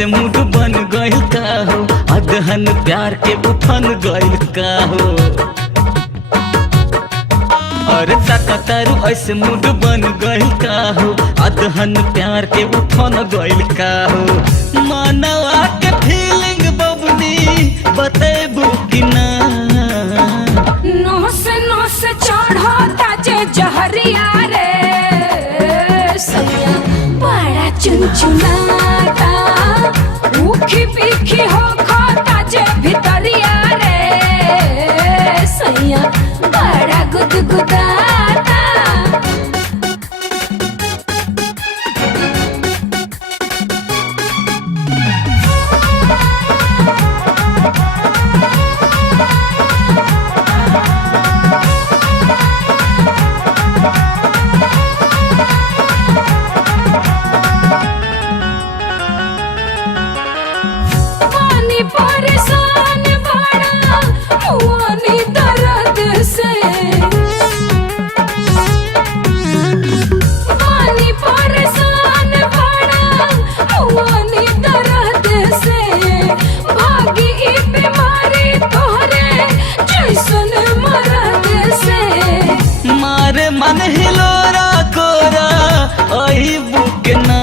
ऐसे मूड बन गइल का हो, अदहन प्यार के उफन गइल का हो। अरे ताका तारू ऐसे मूड बन गइल का हो, अदहन प्यार के उफन गइल का हो। मानवा के फीलिंग बबनी बतेबू कि ना, नोस नोस चढ़ता जे जहरिया रे सैया बड़ा चुनचुनाता, ऊखी पीखी हो खाता जे भितरिया रे सैया बड़ा गुदगुदाता। परेशान बड़ा मुआनी दर्द से, पानी परेशान बड़ा मुआनी दर्द से, भागी ई बीमारी तोहरे जैसन मरद से। मारे मन हिलोरा कोरा ओही बुकना,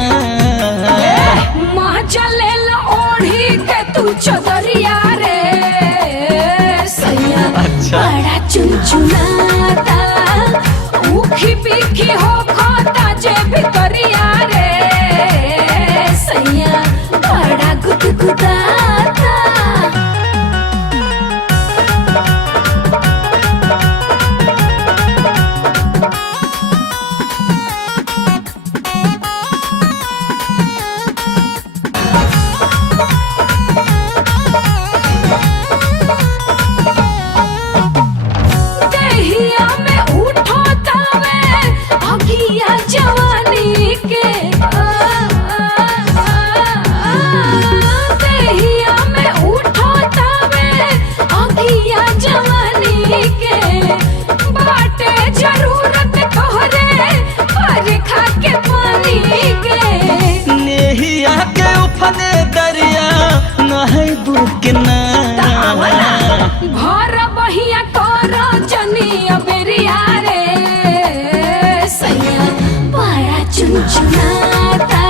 माँ चले ओढ़ी के तू चदरिया रे सैया बड़ा चुनचुनाता, ऊखी पीखी हो खाता जे भितरिया रे सैया बड़ा गुदगुदाता। जवानी के देहिया में उठो तवे अगिया जवानी के, बाटे जरूरत तोहरे बरखा के पानी के। नेहिया के उफने दरिया नहीं बुकना, भर बहिया करो जनिया बेरिया रे सैया बड़ा चुनचुनाता,